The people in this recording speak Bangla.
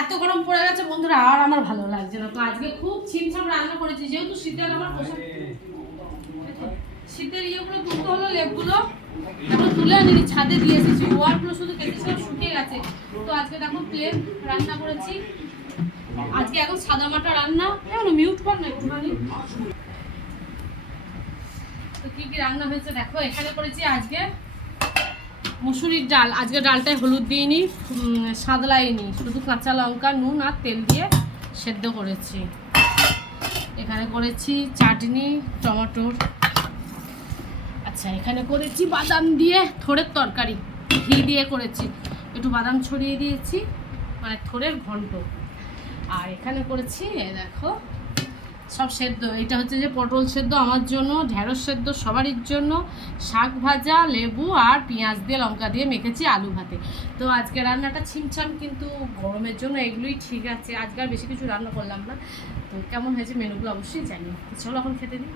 এত গরম পড়ে গেছে বন্ধুরা, আর আমার ভালো লাগছে না। তো আজকে খুব ছিমছাম রান্না করেছি, যেহেতু শীতের আমার পোশাক, শীতের ইয়েগুলো তুলতে হলো, লেপগুলো এখন তুলে আনিনি, ছাদে দিয়ে এসেছি। ওয়ারগুলো শুধু কেটেছিলাম, শুকিয়ে গেছে। তো আজকে দেখো প্লেন রান্না করেছি। আজকে এখন সাদা মাটা রান্না, কেন মিউট কর না একটুখানি। তো কি কি রান্না হয়েছে দেখো। এখানে করেছি আজকে মুসুরির ডাল। আজকে ডালটায় হলুদ দিইনি, সাদলাইনি, শুধু কাঁচা লঙ্কা, নুন আর তেল দিয়ে সেদ্ধ করেছি। এখানে করেছি চাটনি, টমেটোর। আচ্ছা, এখানে করেছি বাদাম দিয়ে থোড়ের তরকারি, ঘি দিয়ে করেছি, একটু বাদাম ছড়িয়ে দিয়েছি, মানে থোড়ের ঘন্ট। আর এখানে করেছি দেখো সব সেদ্ধ। এটা হচ্ছে যে পটল সেদ্ধ আমার জন্য, ঢেঁড়স সেদ্ধ সবারই জন্য, শাক ভাজা, লেবু আর পেঁয়াজ দিয়ে লঙ্কা দিয়ে মেখেছি আলু ভাতে। তো আজকে রান্নাটা ছিমছাম, কিন্তু গরমের জন্য এগুলোই ঠিক আছে। আজকে আর বেশি কিছু রান্না করলাম না। তো কেমন হয়েছে মেনুগুলো অবশ্যই জানিও। চলো এখন খেতে দিই।